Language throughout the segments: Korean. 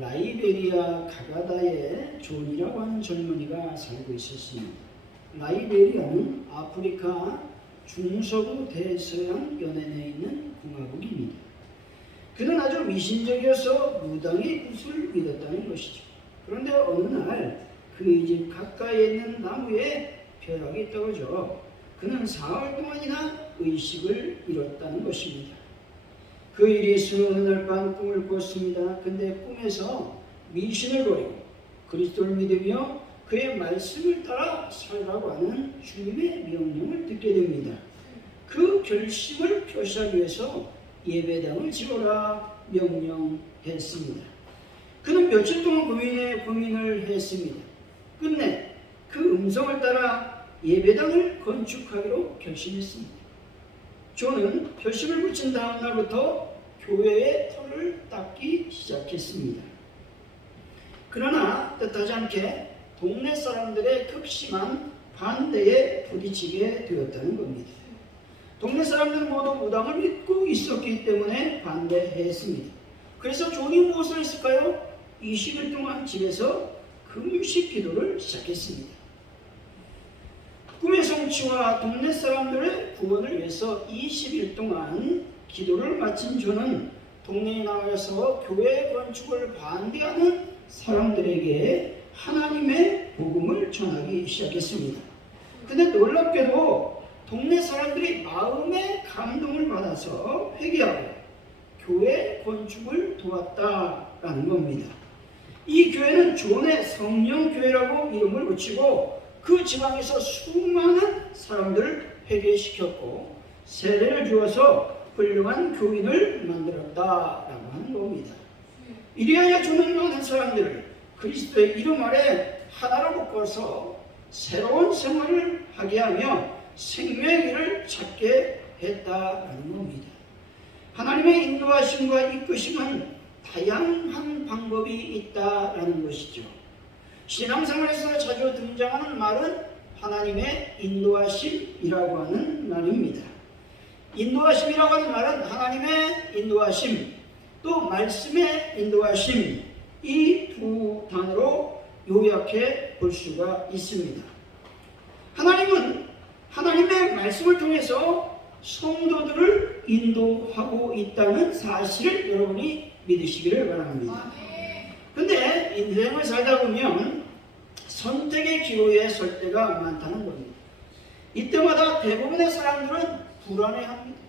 라이베리아 가가다에 존이라고 하는 젊은이가 살고 있었습니다. 라이베리아는 아프리카 중서부 대서양 연안에 있는 공화국입니다. 그는 아주 미신적이어서 무당의 굿을 믿었다는 것이죠. 그런데 어느 날 그의 집 가까이에 있는 나무에 벼락이 떨어져 그는 사흘 동안이나 의식을 잃었다는 것입니다. 그 일이 있은 어느 날 밤 꿈을 꿨습니다. 근데 꿈에서 미신을 버리고 그리스도를 믿으며 그의 말씀을 따라 살라고 하는 주님의 명령을 듣게 됩니다. 그 결심을 표시하기 위해서 예배당을 지어라 명령했습니다. 그는 며칠 동안 고민을 했습니다. 끝내 그 음성을 따라 예배당을 건축하기로 결심했습니다. 존은 결심을 붙인 다음 날부터 교회의 터를 닦기 시작했습니다. 그러나 뜻하지 않게 동네 사람들의 극심한 반대에 부딪히게 되었다는 겁니다. 동네 사람들은 모두 무당을 믿고 있었기 때문에 반대했습니다. 그래서 존이 무엇을 했을까요? 20일 동안 집에서 금식 기도를 시작했습니다. 꿈의 성취와 동네 사람들의 구원을 위해서 20일 동안 기도를 마친 존은 동네에 나가서 교회 건축을 반대하는 사람들에게 하나님의 복음을 전하기 시작했습니다. 근데 놀랍게도 동네 사람들이 마음의 감동을 받아서 회개하고 교회 건축을 도왔다라는 겁니다. 이 교회는 존의 성령교회라고 이름을 붙이고 그 지방에서 수많은 사람들을 회개시켰고 세례를 주어서 훌륭한 교인을 만들었다라고 하는 겁니다. 이리하여 존은 많은 사람들을 그리스도의 이름 아래 하나로 묶어서 새로운 생활을 하게 하며 생명의 길을 찾게 했다라는 겁니다. 하나님의 인도하심과 이끄심은 다양한 방법이 있다라는 것이죠. 신앙생활에서 자주 등장하는 말은 하나님의 인도하심이라고 하는 말입니다. 인도하심이라고 하는 말은 하나님의 인도하심, 또 말씀의 인도하심, 이 두 단어로 요약해 볼 수가 있습니다. 하나님은 하나님의 말씀을 통해서 성도들을 인도하고 있다는 사실을 여러분이 믿으시기를 바랍니다. 근데 인생을 살다 보면 선택의 기로에 설 때가 많다는 겁니다. 이때마다 대부분의 사람들은 불안해합니다.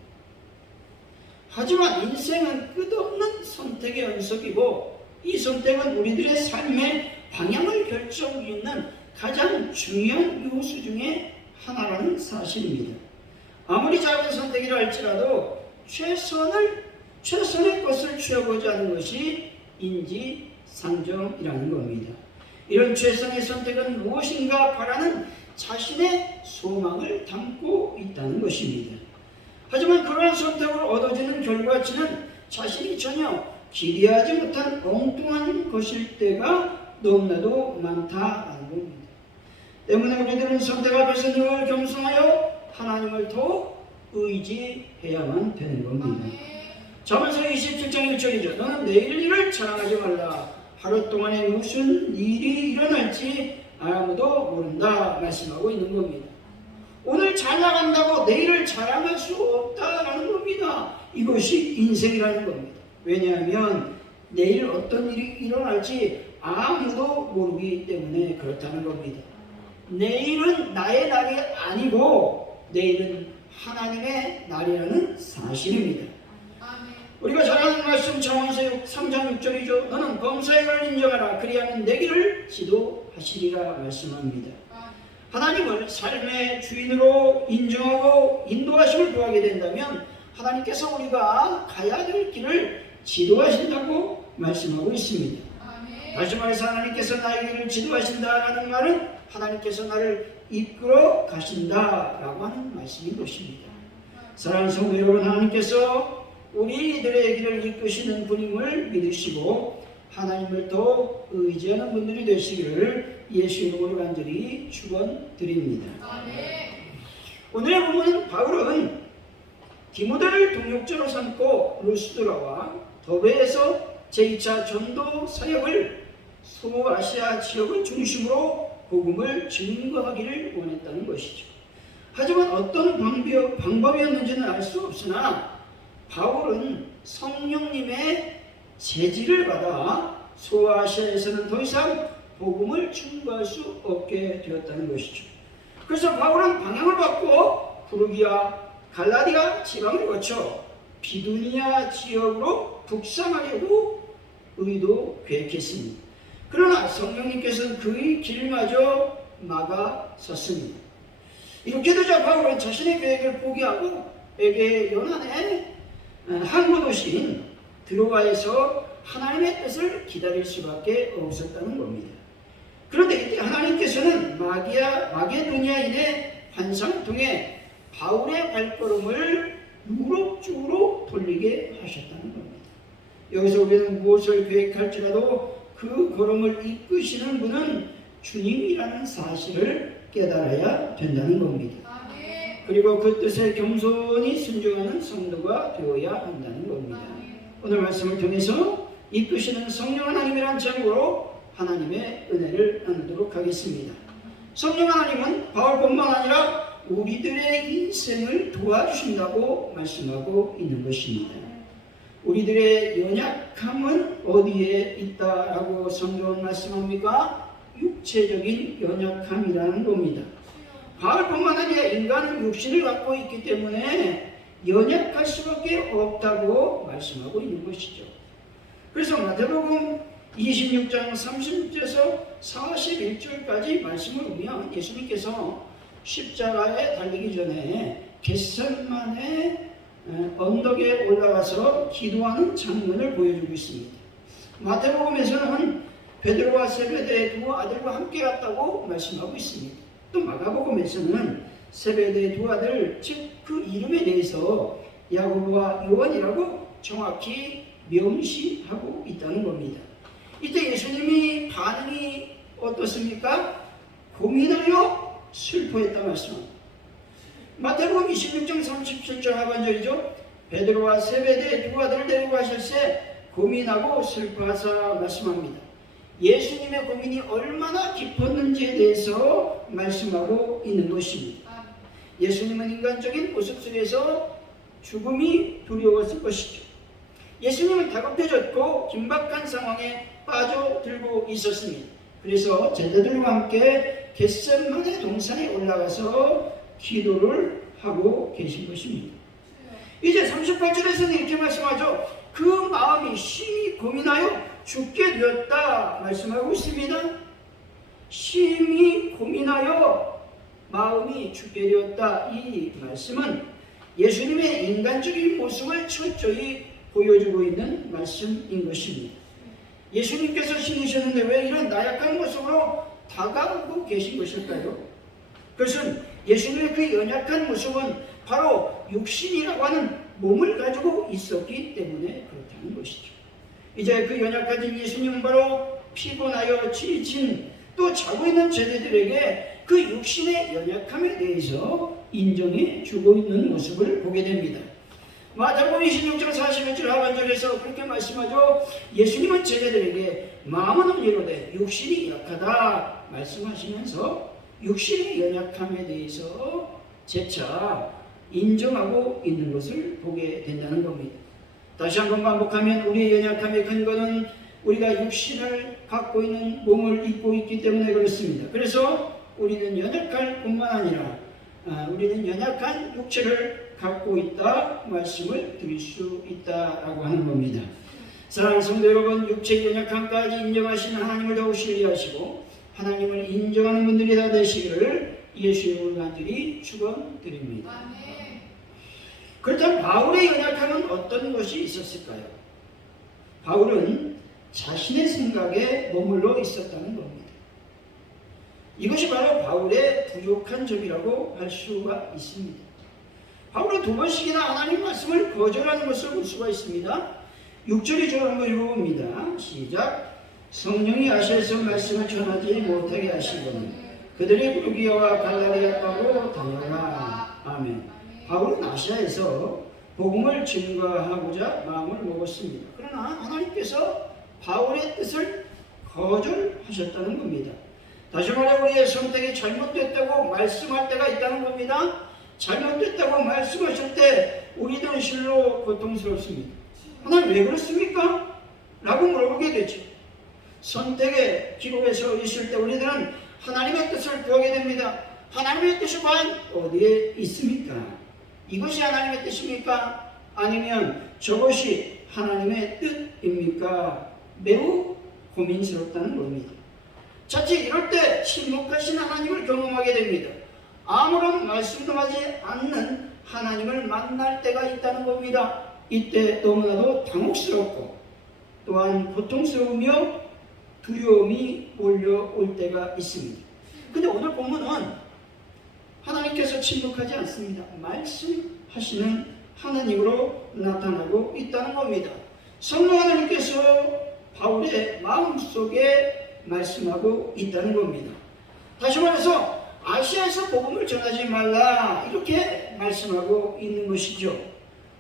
하지만 인생은 끝없는 선택의 연속이고 이 선택은 우리들의 삶의 방향을 결정짓는 가장 중요한 요소 중에 하나라는 사실입니다. 아무리 작은 선택이라 할지라도 최선의 것을 취하고자 하는 것이 인지상정이라는 겁니다. 이런 최선의 선택은 무엇인가 바라는 자신의 소망을 담고 있다는 것입니다. 하지만 그러한 선택으로 얻어지는 결과치는 자신이 전혀 기대하지 못한 엉뚱한 것일 때가 너무나도 많다는 겁니다. 때문에 우리들은 선택 앞에서 늘 겸손하여 하나님을 더 의지해야만 되는 겁니다. 잠언서 27장 1절이죠. 너는 내일 일을 자랑하지 말라. 하루 동안에 무슨 일이 일어날지 아무도 모른다 말씀하고 있는 겁니다. 오늘 잘 나간다고 내일을 자랑할 수 없다라는 겁니다. 이것이 인생이라는 겁니다. 왜냐하면 내일 어떤 일이 일어날지 아무도 모르기 때문에 그렇다는 겁니다. 내일은 나의 날이 아니고 내일은 하나님의 날이라는 사실입니다. 우리가 잘 아는 말씀 잠언서 3장 6절이죠. 너는 범사의 걸 인정하라. 그리하면 내 길을 지도하시리라 말씀합니다. 하나님을 삶의 주인으로 인정하고 인도하심을 구하게 된다면 하나님께서 우리가 가야 될 길을 지도하신다고 말씀하고 있습니다. 다시 말해서 하나님께서 나의 길을 지도하신다라는 말은 하나님께서 나를 이끌어 가신다라고 하는 말씀인 것입니다. 사랑하는 성도 여러분, 하나님께서 우리들의 길을 이끄시는 분임을 믿으시고 하나님을 더 의지하는 분들이 되시기를 예수 이름으로 간절히 축원드립니다. 오늘의 본문은 바울은 디모데를 동역자로 삼고 루스드라와 더베에서 제2차 전도 사역을 소아시아 지역을 중심으로 복음을 증거하기를 원했다는 것이죠. 하지만 어떤 방법이었는지는 알 수 없으나 바울은 성령님의 제지를 받아 소아시아에서는 더 이상 복음을 증거할 수 없게 되었다는 것이죠. 그래서 바울은 방향을 바꾸어 부르기아, 갈라디아 지방을 거쳐 비두니아 지역으로 북상하려고 계획했습니다. 그러나 성령님께서는 그의 길마저 막아섰습니다. 이렇게 되자 바울은 자신의 계획을 포기하고 에게 연안의 항구 도시인 드로아에서 하나님의 뜻을 기다릴 수밖에 없었다는 겁니다. 그런데 이때 하나님께서는 마게도니아인의 환상을 통해 바울의 발걸음을 유럽 쪽으로 돌리게 하셨다는 겁니다. 여기서 우리는 무엇을 계획할지라도 그 걸음을 이끄시는 분은 주님이라는 사실을 깨달아야 된다는 겁니다. 그리고 그 뜻에 겸손히 순종하는 성도가 되어야 한다는 겁니다. 오늘 말씀을 통해서 이끄시는 성령 하나님이란 제목으로 하나님의 은혜를 나누도록 하겠습니다. 성령 하나님은 바울뿐만 아니라 우리들의 인생을 도와주신다고 말씀하고 있는 것입니다. 우리들의 연약함은 어디에 있다라고 성경은 말씀합니까? 육체적인 연약함이라는 겁니다. 바울뿐만 아니라 인간은 육신을 갖고 있기 때문에 연약할 수밖에 없다고 말씀하고 있는 것이죠. 그래서 마태복음 26장 36절에서 41절까지 말씀을 보면 예수님께서 십자가에 달리기 전에 겟세마네 언덕에 올라가서 기도하는 장면을 보여주고 있습니다. 마태복음에서는 베드로와 세베대의 두 아들과 함께 갔다고 말씀하고 있습니다. 또 마가복음에서는 세베대의 두 아들, 즉 그 이름에 대해서 야고보와 요한이라고 정확히 명시하고 있다는 겁니다. 이때 예수님이 반응이 어떻습니까? 고민하여 슬퍼했다 말씀합니다. 마태복음 26장 37절 하반절이죠. 베드로와 세베대의 두 아들을 데리고 가실새 고민하고 슬퍼하사 말씀합니다. 예수님의 고민이 얼마나 깊었는지에 대해서 말씀하고 있는 것입니다. 예수님은 인간적인 모습 속에서 죽음이 두려웠을 것이죠. 예수님은 다급해졌고 긴박한 상황에 빠져들고 있었습니다. 그래서 제자들과 함께 겟세마네 동산에 올라가서 기도를 하고 계신 것입니다. 이제 38절에서는 이렇게 말씀하죠. 그 마음이 심히 고민하여 죽게 되었다 말씀하고 있습니다. 심히 고민하여 마음이 죽게 되었다. 이 말씀은 예수님의 인간적인 모습을 철저히 보여주고 있는 말씀인 것입니다. 예수님께서 신이셨는데 왜 이런 나약한 모습으로 다가오고 계신 것일까요? 그것은 예수님의 그 연약한 모습은 바로 육신이라고 하는 몸을 가지고 있었기 때문에 그렇다는 것이죠. 이제 그 연약하신 예수님은 바로 피곤하여 지친 또 자고 있는 제자들에게 그 육신의 연약함에 대해서 인정해 주고 있는 모습을 보게 됩니다. 마태복음 26장 41절 하반절에서 그렇게 말씀하죠. 예수님은 제자들에게 마음은 이르되 육신이 약하다 말씀하시면서 육신의 연약함에 대해서 재차 인정하고 있는 것을 보게 된다는 겁니다. 다시 한번 반복하면 우리의 연약함의 근거는 우리가 육신을 갖고 있는 몸을 입고 있기 때문에 그렇습니다. 그래서 우리는 연약할 뿐만 아니라 우리는 연약한 육체를 갖고 있다 말씀을 드릴 수 있다라고 하는 겁니다. 사랑하는 성도 여러분, 육체의 연약함까지 인정하시는 하나님을 더욱 신뢰하시고 하나님을 인정하는 분들이 다 되시기를 예수의 이름으로 간절히 축원드립니다. 그렇다면 바울의 연약함은 어떤 것이 있었을까요? 바울은 자신의 생각에 머물러 있었다는 겁니다. 이것이 바로 바울의 부족한 점이라고 할 수가 있습니다. 바울은 두 번씩이나 하나님 말씀을 거절하는 것을 볼 수가 있습니다. 6절이 저를 한번 읽어봅니다. 시작. 성령이 아시아에서 말씀을 전하지 못하게 하시거니 그들의 부르기아와 갈라디아 가로 다녀라. 아멘. 바울은 아시아에서 복음을 증거하고자 마음을 먹었습니다. 그러나 하나님께서 하나님께서 바울의 뜻을 거절하셨다는 겁니다. 다시 말해 우리의 선택이 잘못됐다고 말씀할 때가 있다는 겁니다. 잘못됐다고 말씀하실 때 우리들은 실로 고통스럽습니다. 하나님 왜 그렇습니까? 라고 물어보게 되죠. 선택의 기로에 서 있을 때 우리들은 하나님의 뜻을 구하게 됩니다. 하나님의 뜻이 과연 어디에 있습니까? 이것이 하나님의 뜻입니까? 아니면 저것이 하나님의 뜻입니까? 매우 고민스럽다는 겁니다. 자칫 이럴 때 침묵하신 하나님을 경험하게 됩니다. 아무런 말씀도 하지 않는 하나님을 만날 때가 있다는 겁니다. 이때 너무나도 당혹스럽고 또한 고통스러우며 두려움이 몰려올 때가 있습니다. 근데 오늘 본문은 하나님께서 침묵하지 않습니다. 말씀하시는 하나님으로 나타나고 있다는 겁니다. 성령 하나님께서 바울의 마음속에 말씀하고 있다는 겁니다. 다시 말해서 아시아에서 복음을 전하지 말라 이렇게 말씀하고 있는 것이죠.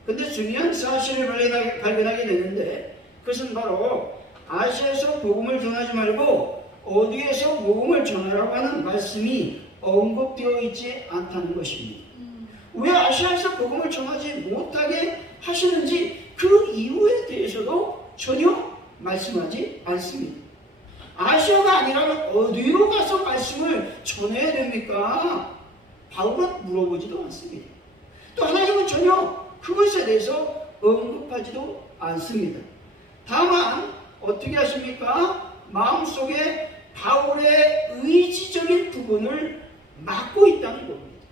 근데 중요한 사실을 발견하게 되는데 그것은 바로 아시아에서 복음을 전하지 말고 어디에서 복음을 전하라고 하는 말씀이 언급되어 있지 않다는 것입니다. 왜 아시아에서 복음을 전하지 못하게 하시는지 그 이유에 대해서도 전혀 말씀하지 않습니다. 아시아가 아니라면 어디로 가서 말씀을 전해야 됩니까? 바울은 물어보지도 않습니다. 또 하나님은 전혀 그것에 대해서 언급하지도 않습니다. 다만 어떻게 하십니까? 마음속에 바울의 의지적인 부분을 막고 있다는 겁니다.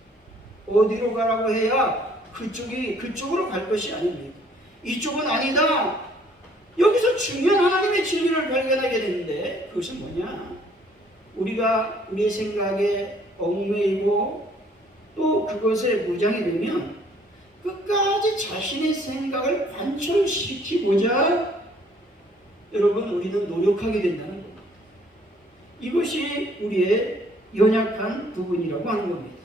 어디로 가라고 해야 그쪽으로 갈 것이 아닙니다. 이쪽은 아니다. 여기서 중요한 하나님의 진리를 발견하게 되는데 그것은 뭐냐? 우리가 우리의 생각에 얽매이고 또 그것에 무장이 되면 끝까지 자신의 생각을 관철시키고자 여러분 우리는 노력하게 된다는 겁니다. 이것이 우리의 연약한 부분이라고 하는 겁니다.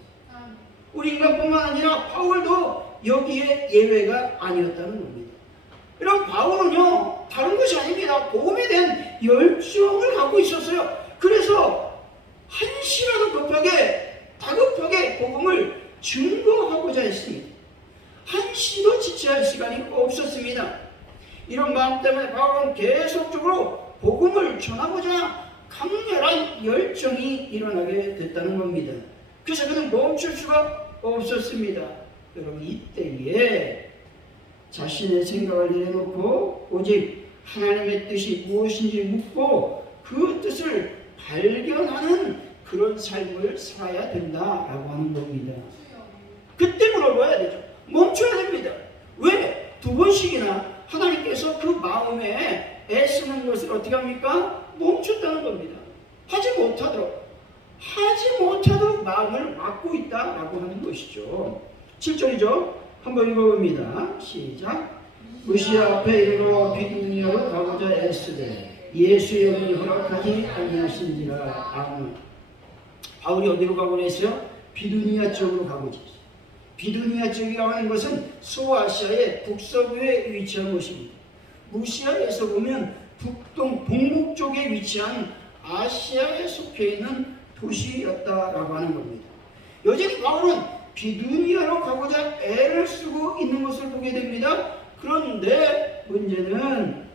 우리 인간뿐만 아니라 바울도 여기에 예외가 아니었다는 겁니다. 이런 바울은요 다른 것이 아닙니다. 복음에 대한 열정을 갖고 있었어요. 그래서 한시라도 다급하게 복음을 증거하고자 했습니다. 한시도 지체할 시간이 없었습니다. 이런 마음 때문에 바울은 계속적으로 복음을 전하고자 강렬한 열정이 일어나게 됐다는 겁니다. 그래서 그는 멈출 수가 없었습니다. 여러분 이때에 자신의 생각을 내려놓고 오직 하나님의 뜻이 무엇인지 묻고 그 뜻을 발견하는 그런 삶을 살아야 된다라고 하는 겁니다. 그때 물어봐야 되죠. 멈춰야 됩니다. 왜? 두 번씩이나 하나님께서 그 마음에 애쓰는 것을 어떻게 합니까? 멈췄다는 겁니다. 하지 못하도록 마음을 막고 있다라고 하는 것이죠. 7절이죠. 한번 읽어봅니다. 시작. 무시아 앞에 이르러 비두니아로 가고자 애쓰되 예수의 영이 허락하지 아니하신지라. 아멘. 바울이 어디로 가고자 했어요? 비두니아 쪽으로 가고자 했어요. 비두니아 쪽이라고 하는 것은 소아시아의 북서부에 위치한 곳입니다. 무시아에서 보면 북북 쪽에 위치한 아시아에 속해 있는 도시였다라고 하는 겁니다. 여전히 바울은 비두니아로 가고자 애를 쓰고 있는 것을 보게 됩니다. 그런데 문제는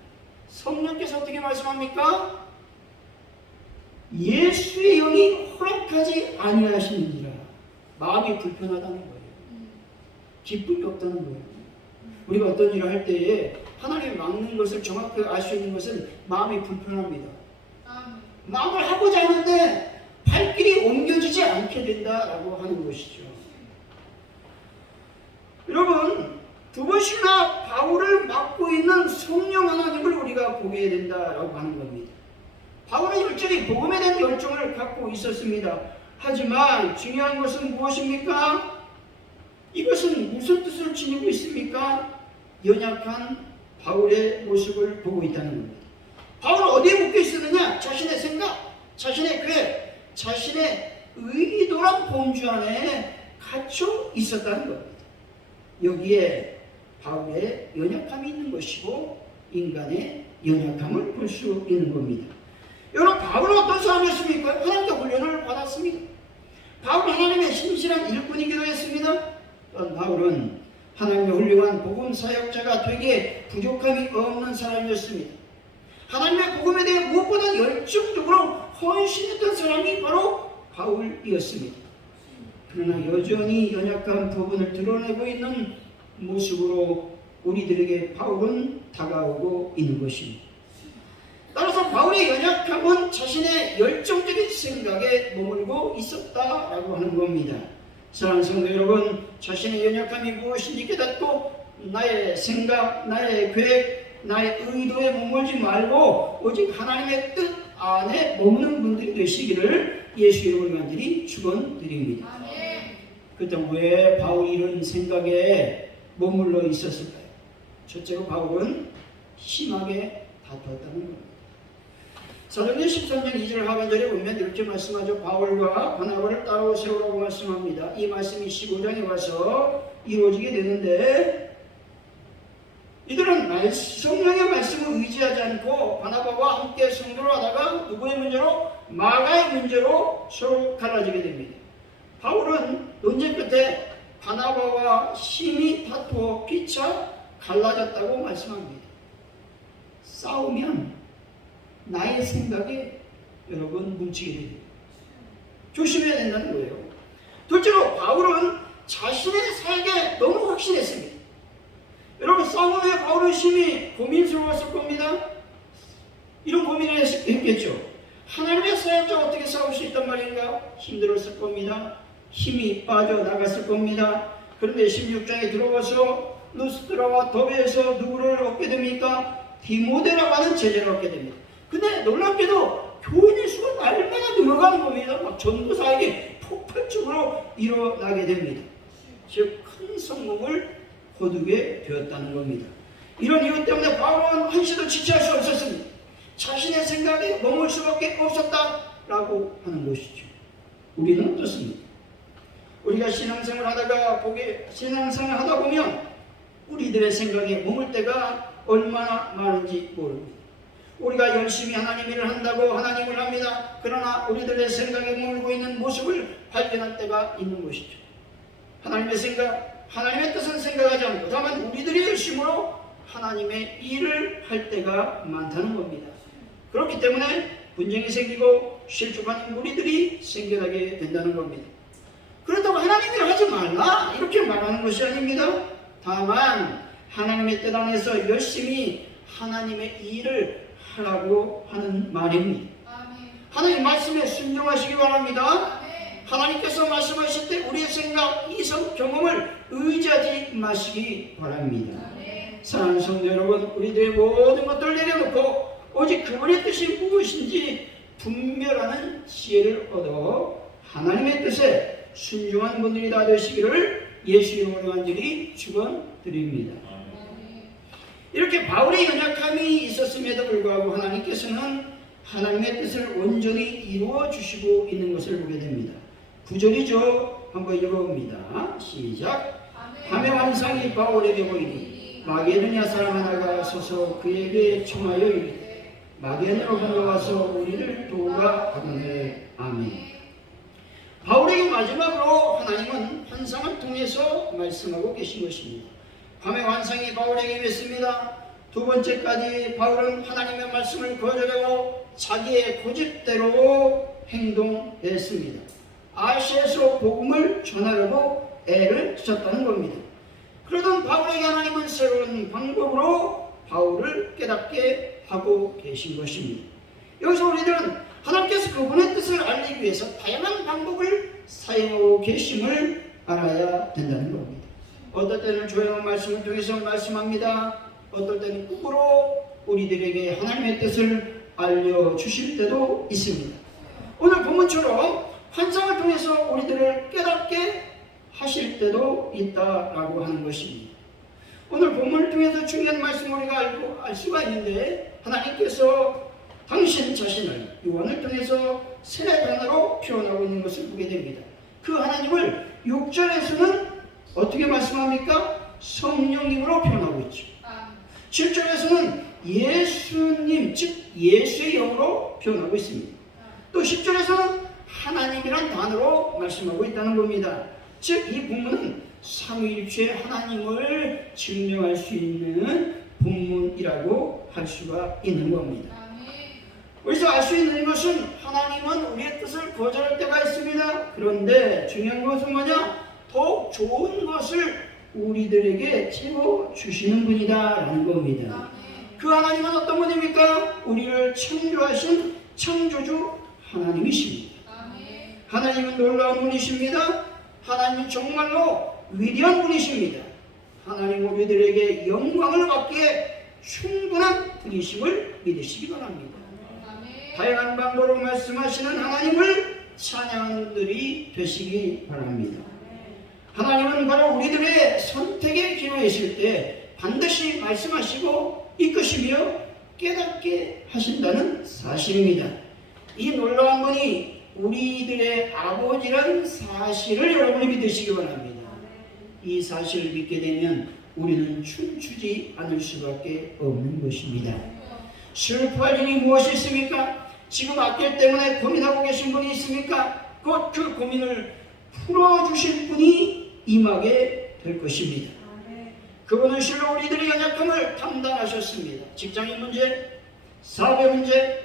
성령께서 어떻게 말씀합니까? 예수의 영이 허락하지 아니하시는지라. 마음이 불편하다는 거예요. 기쁨이 없다는 거예요. 우리가 어떤 일을 할 때에 하나님 막는 것을 정확하게 알 수 있는 것은 마음이 불편합니다. 마음을 하고자 하는데 발길이 옮겨지지 않게 된다라고 하는 것이죠. 여러분 두 번씩이나 바울을 막고 있는 성령 하나님을 우리가 보게 된다라고 하는 겁니다. 바울은 열정이 복음에 대한 열정을 갖고 있었습니다. 하지만 중요한 것은 무엇입니까? 이것은 무슨 뜻을 지니고 있습니까? 연약한 바울의 모습을 보고 있다는 겁니다. 바울은 어디에 묶여 있었느냐? 자신의 생각, 자신의 계획, 자신의 의도란 범주 안에 갇혀 있었다는 겁니다. 여기에 바울의 연약함이 있는 것이고 인간의 연약함을 볼 수 있는 겁니다. 여러분, 바울은 어떤 사람이었습니까? 하나님께 훈련을 받았습니다. 바울은 하나님의 신실한 일꾼이기도 했습니다. 바울은 하나님의 훌륭한 복음 사역자가 되기에 부족함이 없는 사람이었습니다. 하나님의 복음에 대해 무엇보다 열정적으로 헌신했던 사람이 바로 바울이었습니다. 그러나 여전히 연약한 부분을 드러내고 있는 모습으로 우리들에게 바울은 다가오고 있는 것입니다. 따라서 바울의 연약함은 자신의 열정적인 생각에 머물고 있었다라고 하는 겁니다. 사랑하는 성도 여러분, 자신의 연약함이 무엇인지 깨닫고 나의 생각, 나의 계획, 나의 의도에 머물지 말고 오직 하나님의 뜻 안에 머무는 분들이 되시기를 예수 이름으로 간절히 축원드립니다. 그렇다면 왜 바울이 이런 생각에 머물러 있었을까요? 첫째로 바울은 심하게 다투었다는 겁니다. 사도행전 13장 2절 하반절에 보면 이렇게 말씀하죠. 바울과 바나바를 따로 세우라고 말씀합니다. 이 말씀이 15장에 와서 이루어지게 되는데, 이들은 성령의 말씀을 의지하지 않고 바나바와 함께 성도를 하다가 누구의 문제로? 마가의 문제로 서로 갈라지게 됩니다. 바울은 논쟁 끝에 바나바와 심히 다투어 피차 갈라졌다고 말씀합니다. 싸우면 나의 생각에 여러분 뭉치게 됩니다. 조심해야 된다는 거예요. 둘째로 바울은 자신의 사역에 너무 확신했습니다. 여러분, 싸움 후에 바울은 심히 고민스러웠을 겁니다. 이런 고민을 했겠죠. 하나님의 사역자가 어떻게 싸울 수 있단 말인가? 힘들었을 겁니다. 힘이 빠져나갔을 겁니다. 그런데 16장에 들어가서 루스드라와 더베에서 누구를 얻게 됩니까? 디모데라고 하는 제자를 얻게 됩니다. 근데 놀랍게도 교인의 수가 날마다 늘어가는 겁니다. 막 전도사에게 폭발적으로 일어나게 됩니다. 즉 큰 성공을 거두게 되었다는 겁니다. 이런 이유 때문에 바울은 한시도 지체할 수 없었습니다. 자신의 생각에 머물 수밖에 없었다라고 하는 것이죠. 우리는 어떻습니까? 우리가 신앙생활을 하다 보면 우리들의 생각에 머물 때가 얼마나 많은지 모릅니다. 우리가 열심히 하나님 일을 한다고 하나님을 합니다. 그러나 우리들의 생각에 머물고 있는 모습을 발견할 때가 있는 것이죠. 하나님의 생각, 하나님의 뜻은 생각하지 않고 다만 우리들이 열심으로 하나님의 일을 할 때가 많다는 겁니다. 그렇기 때문에 분쟁이 생기고 실족하는 무리들이 생겨나게 된다는 겁니다. 그렇다고 하나님 일을 하지 말라 이렇게 말하는 것이 아닙니다. 다만 하나님의 뜻 안에서 열심히 하나님의 일을 하라고 하는 말입니다. 하나님 말씀에 순종하시기 바랍니다. 하나님께서 말씀하실 때 우리의 생각, 이성, 경험을 의지하지 마시기 바랍니다. 사랑하는 성도 여러분, 우리들의 모든 것들을 내려놓고 오직 그분의 뜻이 무엇인지 분별하는 지혜를 얻어 하나님의 뜻에 순종한 분들이 다 되시기를 예수 이름으로 간절히 축원드립니다. 이렇게 바울의 연약함이 있었음에도 불구하고 하나님께서는 하나님의 뜻을 온전히 이루어 주시고 있는 것을 보게 됩니다. 9절이죠. 한번 읽어봅니다. 시작. 밤의 환상이 바울에게 보이니 마게도냐 사람 하나가 서서 그에게 청하여 이르되 마게도냐로 건너와서 우리를 도우라 하더니 아멘. 바울에게 마지막으로 하나님은 환상을 통해서 말씀하고 계신 것입니다. 밤의 환상이 바울에게 임했습니다. 두 번째까지 바울은 하나님의 말씀을 거절하고 자기의 고집대로 행동했습니다. 아시아에서 복음을 전하려고 애를 썼다는 겁니다. 그러던 바울에게 하나님은 새로운 방법으로 바울을 깨닫게 하고 계신 것입니다. 여기서 우리들은 하나님께서 그분의 뜻을 알리기 위해서 다양한 방법을 사용하고 계심을 알아야 된다는 겁니다. 어떨 때는 조용한 말씀을 통해서 말씀합니다. 어떨 때는 꿈으로 우리들에게 하나님의 뜻을 알려주실 때도 있습니다. 오늘 본문처럼 환상을 통해서 우리들을 깨닫게 하실 때도 있다라고 하는 것입니다. 오늘 본문을 통해서 중요한 말씀을 우리가 알 수가 있는데 하나님께서 당신 자신을 요한을 통해서 세 단어로 표현하고 있는 것을 보게 됩니다. 그 하나님을 6절에서는 어떻게 말씀합니까? 성령님으로 표현하고 있죠. 7절에서는 예수님, 즉 예수의 영으로 표현하고 있습니다. 또 10절에서는 하나님이란 단어로 말씀하고 있다는 겁니다. 즉 이 본문은 삼위일체 하나님을 증명할 수 있는 본문이라고 할 수가 있는 겁니다. 여기서 알 수 있는 것은 하나님은 우리의 뜻을 거절할 때가 있습니다. 그런데 중요한 것은 뭐냐? 더욱 좋은 것을 우리들에게 채워주시는 분이다라는 겁니다. 그 하나님은 어떤 분입니까? 우리를 창조하신 창조주 하나님이십니다. 하나님은 놀라운 분이십니다. 하나님은 정말로 위대한 분이십니다. 하나님 우리들에게 영광을 받기에 충분한 분이심을 믿으시기 바랍니다. 다양한 방법으로 말씀하시는 하나님을 찬양하는 분들이 되시기 바랍니다. 하나님은 바로 우리들의 선택의 기로에 있을 때 반드시 말씀하시고 이끄시며 깨닫게 하신다는 사실입니다. 이 놀라운 분이 우리들의 아버지라는 사실을 여러분이 믿으시기 바랍니다. 이 사실을 믿게 되면 우리는 춤추지 않을 수밖에 없는 것입니다. 슬퍼할 일이 무엇이 있습니까? 지금 악길 때문에 고민하고 계신 분이 있습니까? 곧 그 고민을 풀어주실 분이 임하게 될 것입니다. 그분은 실로 우리들의 연약함을 담당하셨습니다. 직장의 문제, 사업의 문제,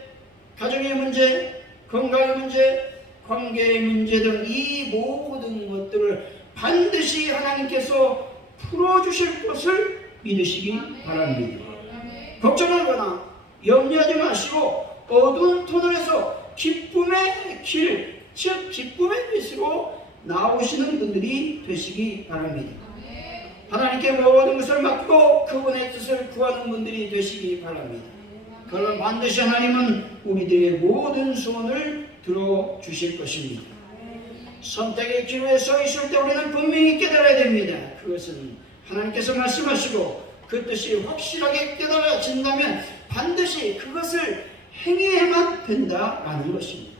가정의 문제, 건강의 문제, 관계의 문제 등 이 모든 것들을 반드시 하나님께서 풀어주실 것을 믿으시기 바랍니다. 걱정하거나 염려하지 마시고 어두운 터널에서 기쁨의 길, 즉 기쁨의 빛으로 나오시는 분들이 되시기 바랍니다. 하나님께 모든 것을 맡기고 그분의 뜻을 구하는 분들이 되시기 바랍니다. 그러면 반드시 하나님은 우리들의 모든 소원을 들어주실 것입니다. 선택의 기로에 서 있을 때 우리는 분명히 깨달아야 됩니다. 그것은 하나님께서 말씀하시고 그 뜻이 확실하게 깨달아진다면 반드시 그것을 행해야만 된다라는 것입니다.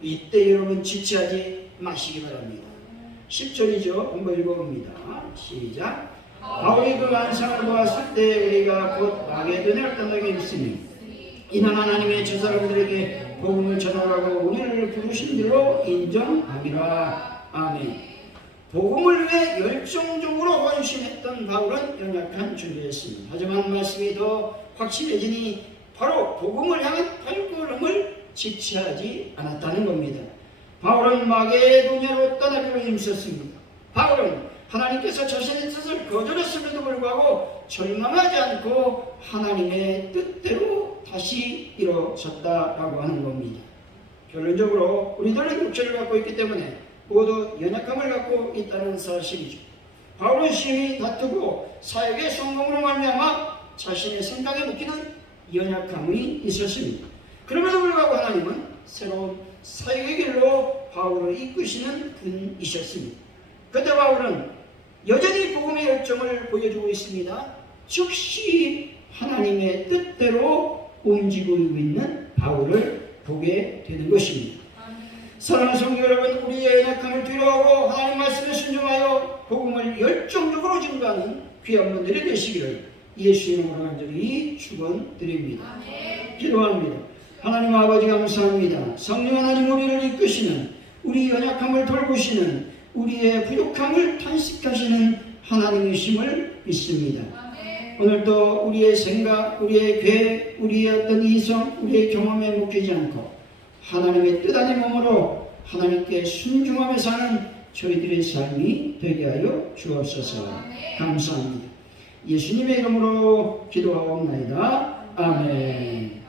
이때 여러분 지체하지 마시기 바랍니다. 10절이죠. 한번 읽어봅니다. 시작. 바울이 그 환상을 보았을 때 우리가 곧 마게도냐를 떠나게 있으니 이는 하나님의 주 사람들에게 복음을 전하라고 우리를 부르신 대로 인정함이라. 아멘. 복음을 위해 열정적으로 헌신했던 바울은 연약한 존재였습니다. 하지만 말씀이 더 확실해지니 바로 복음을 향한 발걸음을 지체하지 않았다는 겁니다. 바울은 마게도냐로 떠나기로 힘썼습니다. 바울은 하나님께서 자신의 뜻을 거절했음에도 불구하고 절망하지 않고 하나님의 뜻대로 다시 이루어졌다라고 하는 겁니다. 결론적으로 우리들은 육체를 갖고 있기 때문에 모두 연약함을 갖고 있다는 사실이죠. 바울은 심히 다투고 사역의 성공으로 말미암아 자신의 생각에 묶이는 연약함이 있었습니다. 그럼에도 불구하고 하나님은 새로운 사역의 길로 바울을 이끄시는 분이셨습니다. 그때 바울은 여전히 복음의 열정을 보여주고 있습니다. 즉시 하나님의 뜻대로 움직이고 있는 바울을 보게 되는 것입니다. 사랑하는 성도 여러분, 우리의 연약함을 뒤로하고 하나님 말씀에 순종하여 복음을 열정적으로 증거하는 귀한 분들이 되시기를 예수의 이름으로 간절히 축원드립니다. 기도합니다. 하나님 아버지 감사합니다. 성령 하나님 우리를 이끄시는, 우리 연약함을 돌보시는, 우리의 부족함을 탄식하시는 하나님이심을 믿습니다. 오늘도 우리의 생각, 우리의 계획, 우리의 어떤 이성, 우리의 경험에 묶이지 않고 하나님의 뜻 안의 몸으로 하나님께 순종하며 사는 저희들의 삶이 되게 하여 주옵소서. 감사합니다. 예수님의 이름으로 기도하옵나이다. 아멘.